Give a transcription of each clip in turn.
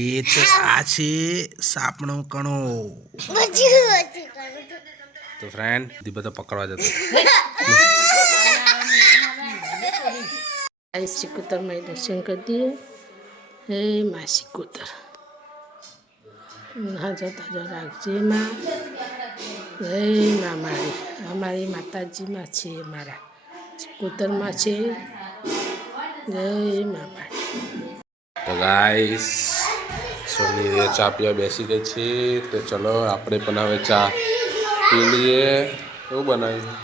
એ તો આ છે સાપનો કણો. તો ફ્રેન્ડ બધા પકડવા જતો सिकोतर में दर्शन कर दिए। हे माँ सिकोतर हाँ जता जो राखजे माँ। हे माँ मारी हमारी माताजी माँ छे मारा सिकोतर माँ छे। जय माँ मारी। તો ગાઈસ સોની ચા પીવા બેસી ગઈ છે તો ચલો આપણે પણ હવે ચા પી લઈએ. એવું બનાવ્યું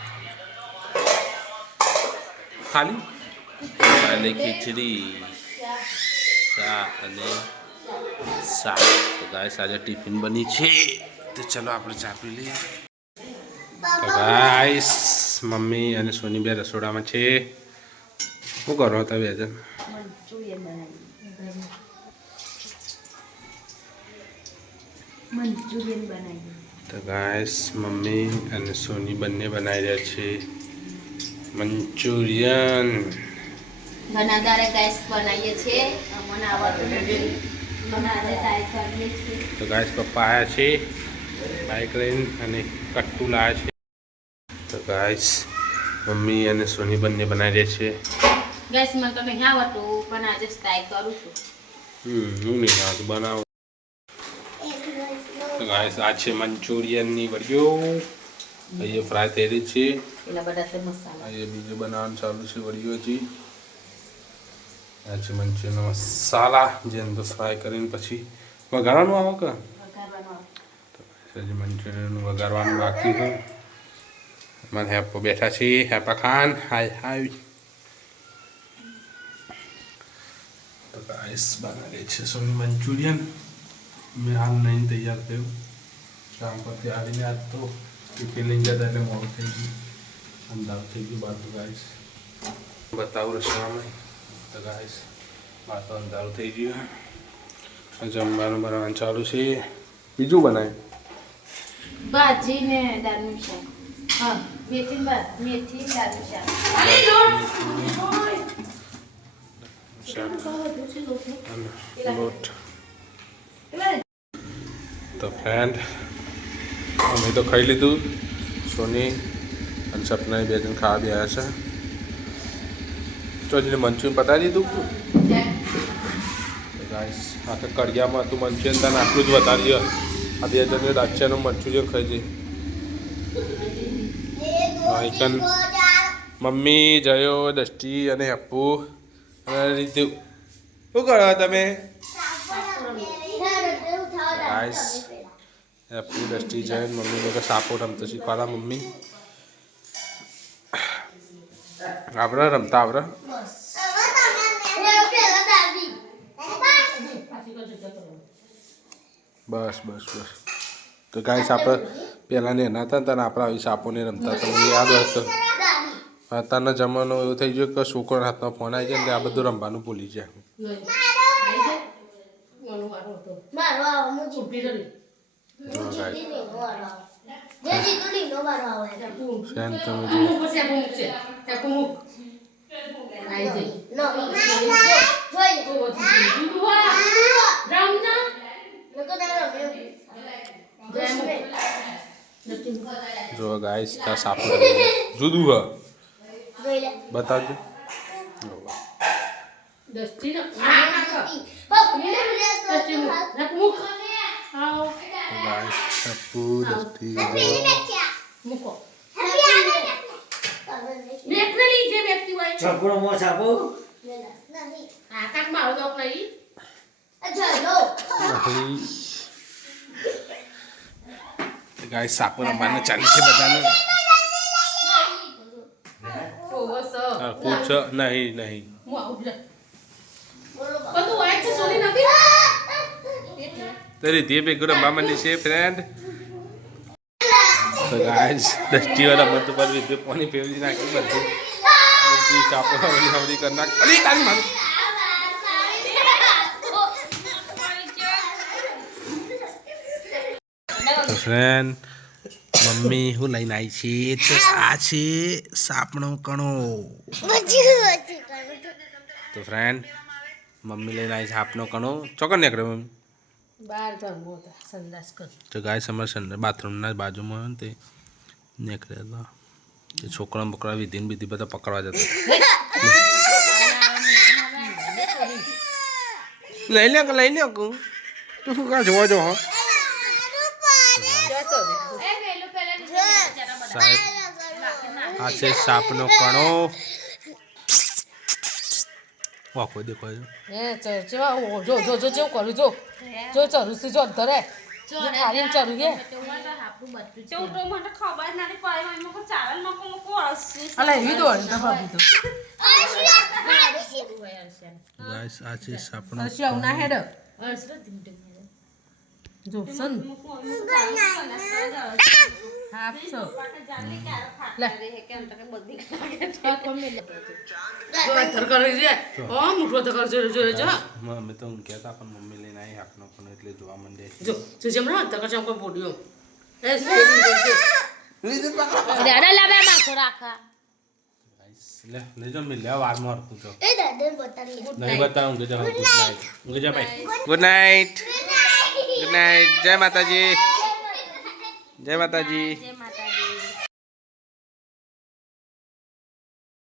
ખાલી અને ખીચડી ચા અને શાક. તો ગાઈસ આજે ટિફિન બની છે તો ચલો આપણે ચા પી લઈએ. તો ગાઈસ મમ્મી અને સોની બે રસોડામાં છે. શું કરો હતા બે જણ? મંચુરિયન બનાવી. તો ગાઈસ મમ્મી અને સોની બંને બનાવી રહ્યા છે મંચુરિયન. ઘણા દારે ગાઈસ બનાવીએ છીએ. મને આવડતું નથી. બનાવતે ટ્રાય કરીએ છીએ. તો ગાઈસ પપ્પા આવ્યા છે બાઇક લઈને અને કટ્ટુ લાવ્યા છે. તો ગાઈસ મમ્મી અને સોની બંને બનાવી રહ્યા છે. ગાઈસ મને તો નહીં આવડતું પણ આજે ટ્રાય કરું છું. હું નહીં આવતું બનાવું. તો ગાઈસ આ છે મંચુરિયનની વડીઓ. અહીંયા ફ્રાય થઈ રહી છે. એના બધા છે મસાલા. અહીંયા બીજું બનાવવાનું ચાલુ છે વડીઓ હજી. આ છે મંચુરિયનનો મસાલા જે અંદર ફ્રાય કરીને પછી વઘારવાનું આવે કે વઘારવાનો. હજી મંચુરિયન વઘારવાનું બાકી છે. મને હેપો બેઠા છે. હેપા ખાન હાય હાય. તો ગાઈસ બનાવે છે સોની મંચુરિયન. મેં હાલ નહીં તૈયાર થયું કામ પરથી આવીને આજ તો ટિફિન લઈને જતા એટલે મોડું થઈ ગયું અંધારું થઈ ગયું. બાર તો ગાઈસ બતાવું રસોડામાં. તો ગાઈસ બાર તો અંધારું થઈ ગયું. જમવાનું બનાવવાનું ચાલુ છે. બીજું બનાવ્યું ભાજી ને દાળનું શાક. હા મેથી દાળનું શાક. લોટ. તો ફ્રેન્ડ અમે તો ખાઈ લીધું. સોની અને સપના બે જણ ખાવા બી આવ્યા છે. ચોજીને મંચુરિયન પતાવી દીધું. ગાઈસ આખા કડિયામાં હતું મંચુરિયન તને આટલું જ વધારી દે. આ બે જણે રાતનું મંચુરિયન ખાઈ જઈએ. આઈકન મમ્મી જયો દષ્ટી અને હેપુ અને રીતુ શું કરો તમે? ગાઈસ હેપુ દષ્ટી જઈને મમ્મી લોકો સાપો રમતો શીખવાડા. મમ્મી આપણે રમતા આપણે બસ બસ બસ. તો ગાઈસ આપણે પહેલાં એના હતા ને ત્યારે આપણે આવી સાપોને રમતા હતા. મને યાદ હોય તો અત્યારનો જમાનો એવો થઈ ગયો કે છોકરાના હાથમાં ફોન આવી જાય ને આ બધું રમવાનું ભૂલી જાય. જો ગાઈસ ત્યાં સાપ જુદું હ બતાવજો. ગાઈસ સાપો રમવાને ચાલી છે બધાને. પૂછ નહીં નહીં તારી તે બે ગુરુ મામાની છે ફ્રેન્ડ. તો ગાઈસ દષ્ટીવાળા મત પર વિદ્યુત પાણી ફેરવી નાખી બધી સાપો હવડી હવડી કરી નાખ. અલી તારી મારી ફ્રેન્ડ મમ્મી હું લઈને આવી છે તો આ છે સાપનો કણો. તો ફ્રેન્ડ મમ્મી લઈને આવી સાપનો કણો. ચોકન નીકળ્યો મમ્મી? બહાર જમવો હતા સંદાસ કર તો ગાય અમારા બાથરૂમના બાજુમાં હોય ને તે નીકળ્યા હતા તે છોકરા બકરા વિધિને બીધી બધા પકડવા જતા લઈ લે તું શું કાં જોવા જો હા આ છે સાપનો કણો વાકો દેખાય હે ચરચવા જો જો જો જો કરું જો જો ચરું સી જો ધરે જો ખાલી ચરું કે અલે એવી દોડ તો બાબુ તો ગાઈસ આ છે સાપનો અરશિયા ઉના હેડ જો સન આપસો લે જો ધર કરી દે ઓ મુઠો ધર જો જો જો મમ્મી તો ઊંઘ કહેતા પણ મમ્મી લઈને આવી હાકનો પણ એટલે જોવા માંડે જો જો જમણા ધર કર ચમકો પોડિયો એ સ્ટેડી કરશે દાદા લાવે માખો રાખા લે લેજો મિલ લે વાર માર પૂછો એ દાદા બતાવી નહીં બતાવું કે જાવ ગુડ નાઈટ ઊંઘ જા ભાઈ ગુડ નાઈટ જય માતાજી જય માતાજી